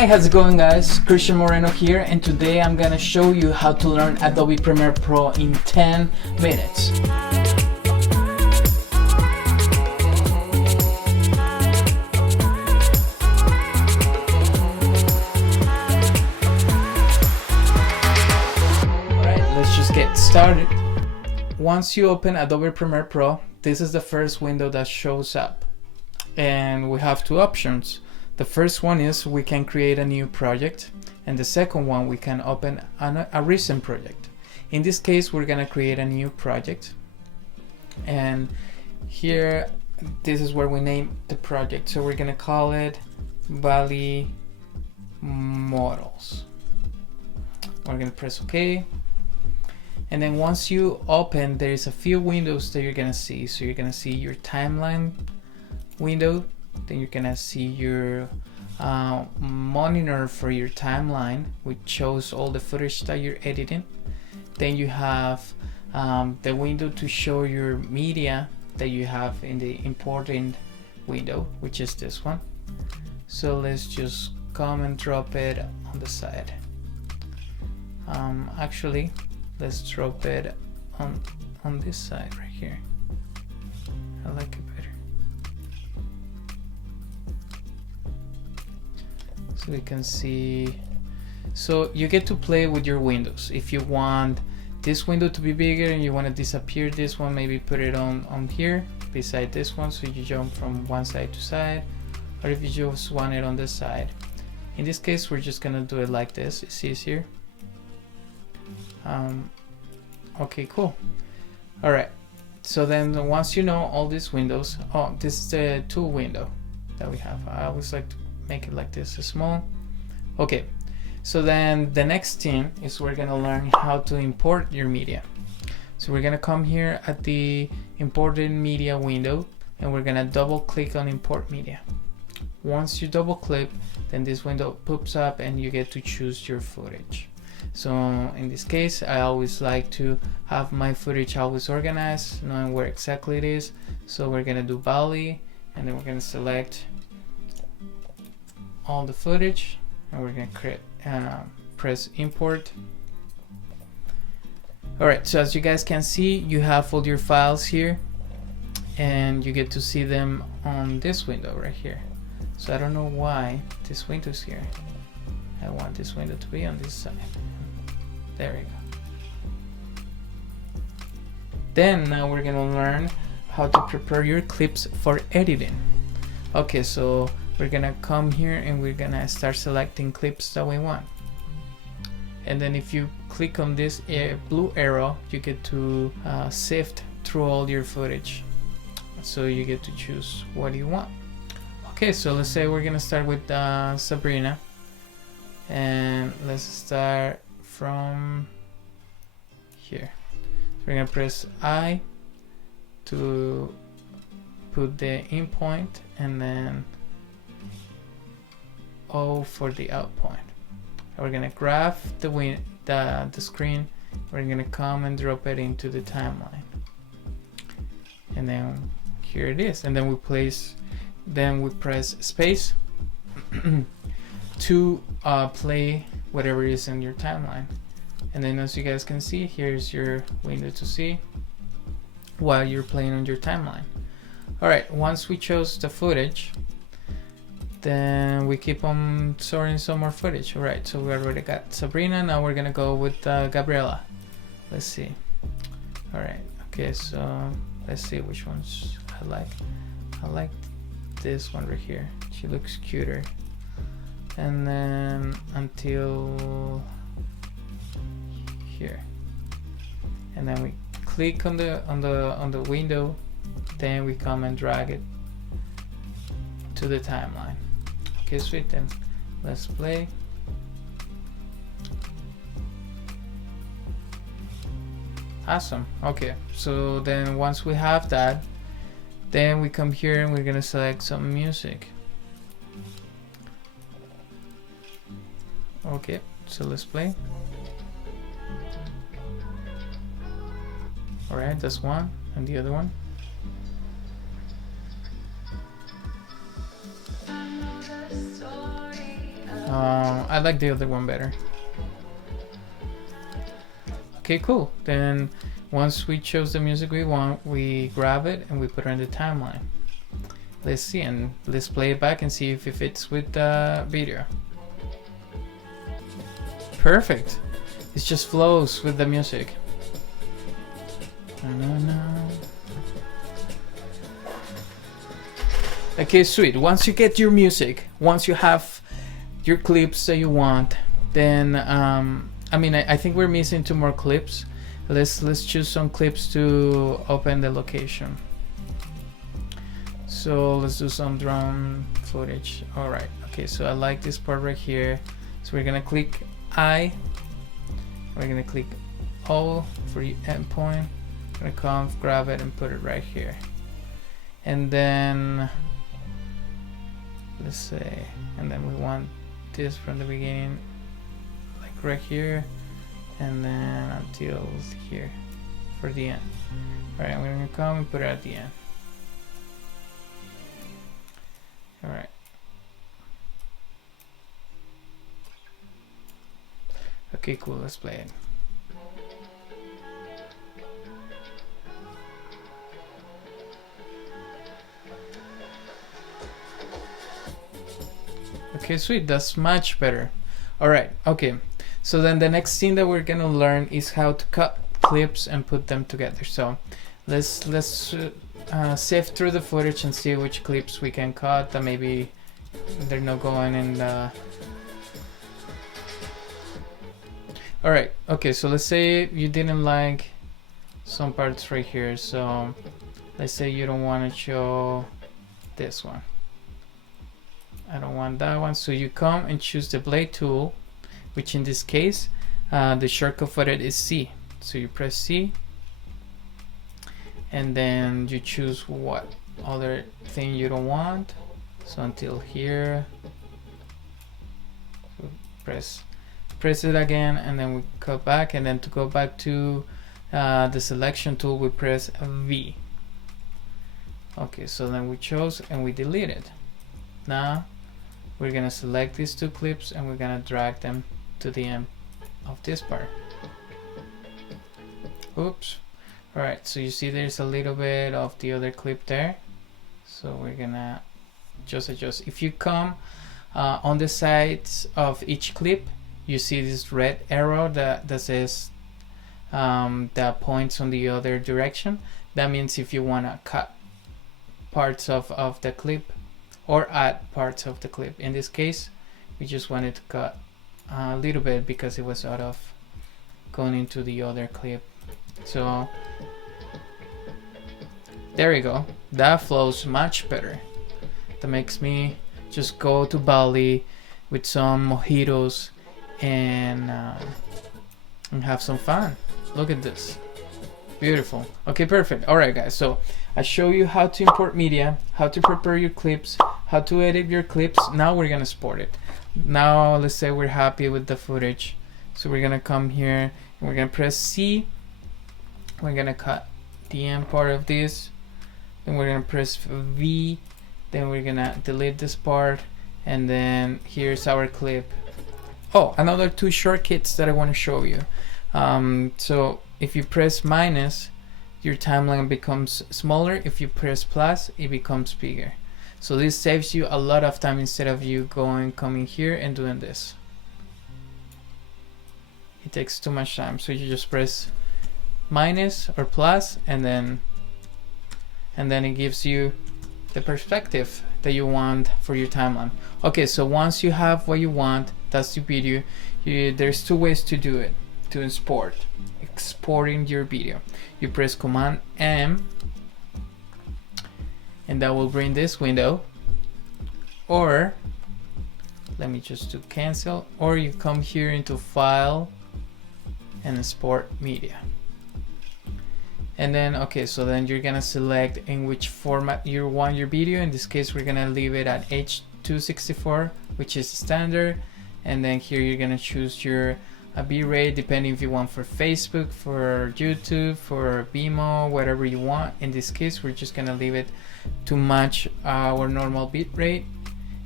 Hi, how's it going guys? Christian Moreno here, and today I'm gonna show you how to learn Adobe Premiere Pro in 10 minutes. Alright, let's just get started. Once you open Adobe Premiere Pro, this is the first window that shows up. And we have two options. The first one is we can create a new project, and the second one we can open a recent project. In this case, we're gonna create a new project, and here this is where we name the project. So we're gonna call it Valley Models. We're gonna press OK, and then once you open, there is a few windows that you're gonna see. So you're gonna see your timeline window, then you're gonna see your monitor for your timeline, which shows all the footage that you're editing. Then you have the window to show your media that you have in the important window, which is this one. So let's just come and drop it on the side. Actually, let's drop it on this side right here. I like it better. So we can see, so you get to play with your windows. If you want this window to be bigger and you want to disappear this one, maybe put it on here beside this one, so you jump from one side to side, or if you just want it on this side. In this case, we're just gonna do it like this. It's easier. Okay, cool. All right, so then once you know all these windows, oh, this is the tool window that we have. I always like to make it like this, small. Okay, so then the next thing is we're gonna learn how to import your media. So we're gonna come here at the imported media window, and we're gonna double click on import media. Once you double click, then this window pops up and you get to choose your footage. So in this case, I always like to have my footage always organized, knowing where exactly it is. So we're gonna do Valley, and then we're gonna select all the footage, and we're gonna press import. Alright, so as you guys can see, you have all your files here, and you get to see them on this window right here. So I don't know why this window's here. I want this window to be on this side. There we go. Then now we're gonna learn how to prepare your clips for editing. Okay, so we're gonna come here and we're gonna start selecting clips that we want. And then if you click on this blue arrow, you get to sift through all your footage. So you get to choose what you want. Okay, so let's say we're gonna start with Sabrina. And let's start from here. So we're gonna press I to put the in point, and then O for the out point. And we're gonna grab the screen. We're gonna come and drop it into the timeline, and then here it is. And then we press space to play whatever is in your timeline. And then as you guys can see, here's your window to see while you're playing on your timeline. Alright, once we chose the footage, then we keep on storing some more footage. Alright, so we already got Sabrina. Now we're gonna go with Gabriela. Let's see. Alright, okay, so let's see which ones I like. I like this one right here. She looks cuter. And then until here, and then we click on the window, then we come and drag it to the timeline. Okay, sweet. Then let's play. Awesome. Okay, so then once we have that, then we come here and we're gonna select some music. Okay, so let's play. Alright, that's one, and the other one. I like the other one better. Okay, cool. Then once we chose the music we want, we grab it and we put it in the timeline. Let's see, and let's play it back and see if it fits with the video. Perfect. It just flows with the music. Okay, sweet. Once you get your music, once you have your clips that you want, then I mean, I think we're missing 2 more clips. Let's choose some clips to open the location. So let's do some drone footage. All right. Okay. So I like this part right here. So we're gonna click I. We're gonna click O for the endpoint. Gonna come, grab it, and put it right here. And then let's say, and then we want this from the beginning, like right here, and then until here for the end. All right, I'm gonna come and put it at the end. All right. Okay, cool. Let's play it. Okay, sweet. That's much better. All right. Okay. So then the next thing that we're gonna learn is how to cut clips and put them together. So let's sift through the footage and see which clips we can cut that maybe they're not going in the. All right. Okay. So let's say you didn't like some parts right here. So let's say you don't want to show this one. I don't want that one. So you come and choose the blade tool, which in this case, the shortcut for it is C. So you press C, and then you choose what other thing you don't want. So until here, so press it again, and then we go back, and then to go back to the selection tool, we press V. Okay, so then we chose and we delete it. Now we're gonna select these 2 clips and we're gonna drag them to the end of this part. Oops. All right, so you see there's a little bit of the other clip there. So we're gonna just adjust. If you come on the sides of each clip, you see this red arrow that says that points on the other direction. That means if you wanna cut parts of the clip or add parts of the clip. In this case, we just wanted to cut a little bit because it was out of going into the other clip. So there you go. That flows much better. That makes me just go to Bali with some mojitos and have some fun. Look at this. Beautiful. Okay, perfect. All right, guys. So I show you how to import media, how to prepare your clips, how to edit your clips. Now we're gonna export it. Now let's say we're happy with the footage. So we're gonna come here and we're gonna press C. We're gonna cut the end part of this. Then we're gonna press V. Then we're gonna delete this part. And then here's our clip. Oh, another 2 shortcuts that I wanna show you. So if you press minus, your timeline becomes smaller. If you press plus, it becomes bigger. So this saves you a lot of time instead of you coming here and doing this. It takes too much time. So you just press minus or plus, and then it gives you the perspective that you want for your timeline. Okay, so once you have what you want, that's the video. There's 2 ways to do it. To exporting your video, you press Command M, and that will bring this window. Or let me just do cancel. Or you come here into File and Export Media. And then okay, so then you're gonna select in which format you want your video. In this case, we're gonna leave it at H264, which is standard. And then here you're gonna choose your bitrate depending if you want for Facebook, for YouTube, for Vimeo, whatever you want. In this case, we're just gonna leave it to match our normal bitrate.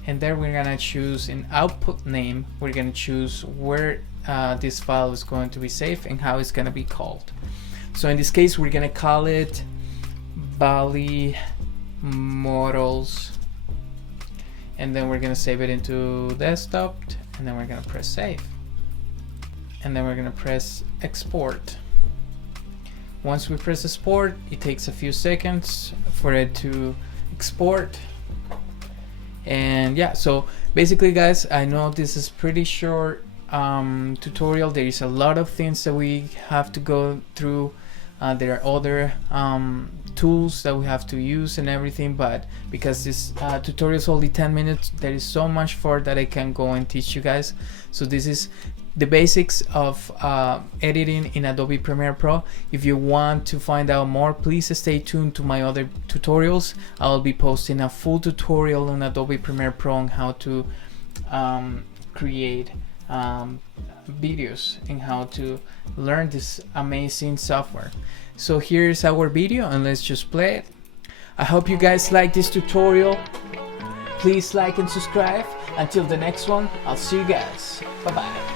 and then we're gonna choose an output name. We're gonna choose where this file is going to be saved and how it's gonna be called. So in this case, we're gonna call it Bali Models, and then we're gonna save it into desktop, and then we're gonna press save, and then we're gonna press export. Once we press export, it takes a few seconds for it to export. And yeah, so basically guys, I know this is pretty short tutorial. There is a lot of things that we have to go through. There are other tools that we have to use and everything, but because this tutorial is only 10 minutes, there is so much for that I can go and teach you guys. So this is the basics of editing in Adobe Premiere Pro. If you want to find out more, please stay tuned to my other tutorials. I'll be posting a full tutorial on Adobe Premiere Pro on how to create videos and how to learn this amazing software. So here's our video, and let's just play it. I hope you guys like this tutorial. Please like and subscribe. Until the next one, I'll see you guys. Bye bye.